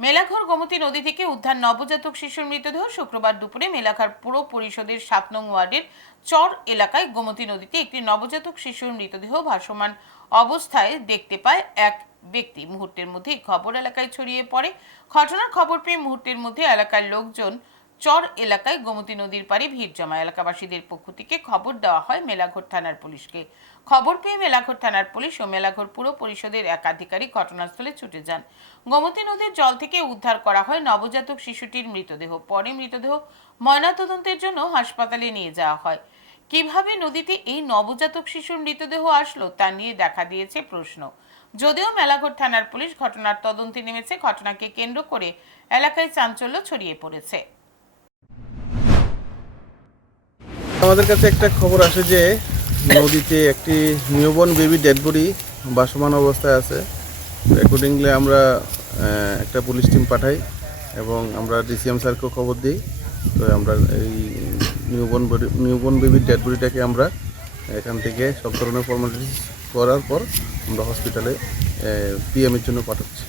মেলাঘর গোমতী নদী থেকে উদ্ধার নবজাতক শিশুর মৃতদেহ শুক্রবার দুপুরে মেলাঘর পুর পরিষদের সাত নং ওয়ার্ডের চর এলাকায় গোমতী নদীতে একটি নবজাতক শিশুর মৃতদেহ ভাসমান অবস্থায় দেখতে পায় এক ব্যক্তি। মুহূর্তের মধ্যে খবর এলাকায় ছড়িয়ে পড়ে। ঘটনার খবর পেয়ে মুহূর্তের মধ্যে এলাকার লোকজন চর এলাকায় গোমতী নদীর পাড়ে ভিড় জমা এলাকাবাসীদের পক্ষ থেকে খবর দেওয়া হয় মেলাঘর থানার পুলিশকে। খবর পেয়ে মেলাঘর থানার পুলিশ ও মেলাঘর পুর পরিষদের এক আধিকারিক ঘটনাস্থলে ছুটে যান। গোমতী নদীর জল থেকে উদ্ধার করা হয় নবজাতক শিশুটির মৃতদেহ। পরে মৃতদেহ ময়নাতদন্তের জন্য হাসপাতালে নিয়ে যাওয়া হয়। কীভাবে নদীতে এই নবজাতক শিশুর মৃতদেহ আসলো তা নিয়ে দেখা দিয়েছে প্রশ্ন। যদিও মেলাঘর থানার পুলিশ ঘটনার তদন্তে নেমেছে, ঘটনাকে কেন্দ্র করে এলাকায় চাঞ্চল্য ছড়িয়ে পড়েছে। আমাদের কাছে একটা খবর আসে যে, নদীতে একটি নিউবর্ন বেবি ডেড বডি বাসমান অবস্থায় আছে। অ্যাকর্ডিংলি আমরা একটা পুলিশ টিম পাঠাই এবং আমরা ডিসিএম স্যারকেও খবর দিই। তো আমরা এই নিউবর্ন নিউবর্ন বেবির ডেড বডিটাকে আমরা এখান থেকে সব ধরনের ফর্মালিটিস করার পর আমরা হসপিটালে পিএমের জন্য পাঠাচ্ছি।